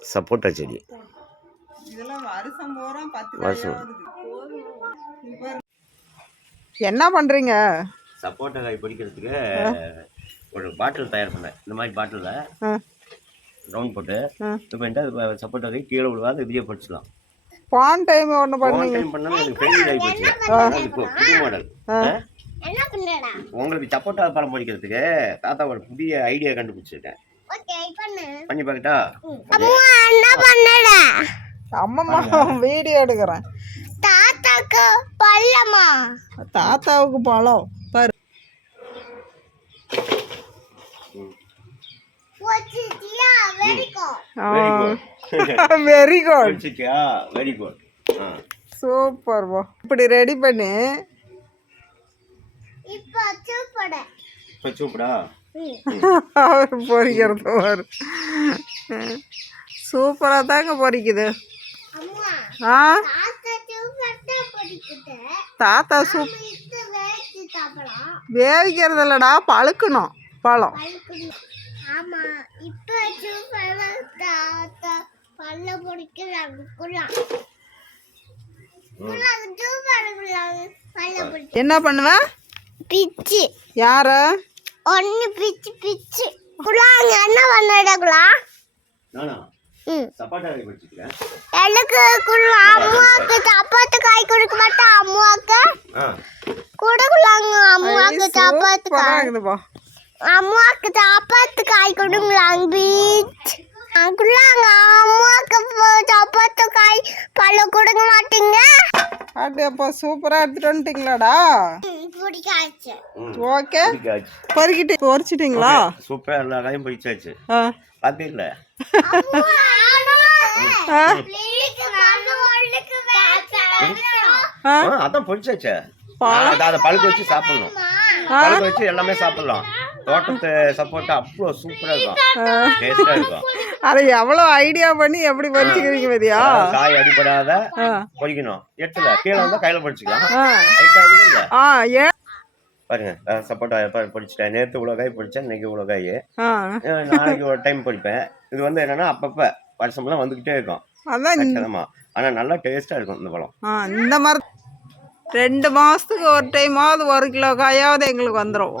சப்போட்டா செடி. என்ன பண்றீங்க? சப்போட்டா காய் பிடிக்கிறதுக்கு ஒரு பாட்டில் தயார் பண்ணேன். இந்த மாதிரி பாட்டிலில் ரவுண்ட் போட்டு இப்போ என்ன சப்போட்டா காய் கீழே விழுவாது இப்படியே படிச்சுக்கலாம். போன டைம் ஒன்று பண்ணீங்க. பண்ணாலும் எனக்கு ஃபெயிலியர் ஆகி போச்சு. இப்போ புது மாடல். உங்களுக்கு சப்போட்டா பழம் பிடிக்கிறதுக்கு தாத்தாவோட புதிய ஐடியா கண்டுபிடிச்சிருக்கேன். பண்ணி பார்க்கட்டா? அம்மம்மா வீடியோ எடுக்கிறேன். தாத்தாவுக்கு பழம் பாரு. Very good very good super. இப்படி ரெடி பண்ணி சூப்பரா அவர் பொறிக்கிறது வரு. சூப்பராக தாங்க பொறிக்குது. தாத்தா வேவிக்கிறது இல்லடா, பழுக்கணும் பழம். என்ன பண்ணுவ? பிச்சு. யார? ஒன்னு பிச்சு பிச்சு குளாங்க. என்ன பண்ணடா? எனக்கு அம்மாவுக்கு சப்பாத்து காய் கொடுக்க மாட்டேன். அம்மாவுக்கு கொடுக்கலாங்க. அம்மாவுக்கு சப்பாத்து காய், அம்மாவுக்கு சப்பாத்து காய் கொடுங்களாங்க. பீச் குள்ளாங்க. அம்மாவுக்கு சப்பாத்து காய் பழம் கொடுக்க மாட்டீங்க. அப்படியப்பா சூப்பராக எடுத்துட்டு வந்துட்டீங்களாடா? பிடிக்காச்சு. ஓகே பொறிக்கிட்டு பொறிச்சிட்டிங்களா? சூப்பராக எல்லா காயும் பிடிச்சாச்சு. பார்த்தீங்கள? அதான் பொறிச்சாச்சு. அதை பழுக்க வச்சு சாப்பிடணும். பழுக்க வச்சு எல்லாமே சாப்பிடலாம். தோட்டத்து சப்போட்டா அவ்வளோ சூப்பராக இருக்கும், டேஸ்டாக இருக்கும். அதை எவ்வளோ ஐடியா பண்ணி எப்படி பறிச்சுக்கிறீங்க பத்தியா? காய் அடிப்படாத பொறிக்கணும். எட்டுல கீழே வந்தால் கையில் பொறிச்சிக்கலாம். பாருங்க சப்போட்டா பொறிச்சிட்டேன். நேற்று இவ்வளோ காய் பொறிச்சேன், இன்னைக்கு இவ்வளோ காய். நாளைக்கு ஒரு டைம் பொறிப்பேன். இது வந்து என்னன்னா அப்பப்போ வருஷம்லாம் வந்துக்கிட்டே இருக்கும். அதான் ஆனால் நல்லா டேஸ்ட்டாக இருக்கும் இந்த பழம். இந்த மாதிரி 2 மாதத்துக்கு ஒரு டைமாவது 1 கிலோ காயாவது எங்களுக்கு வந்துடும்.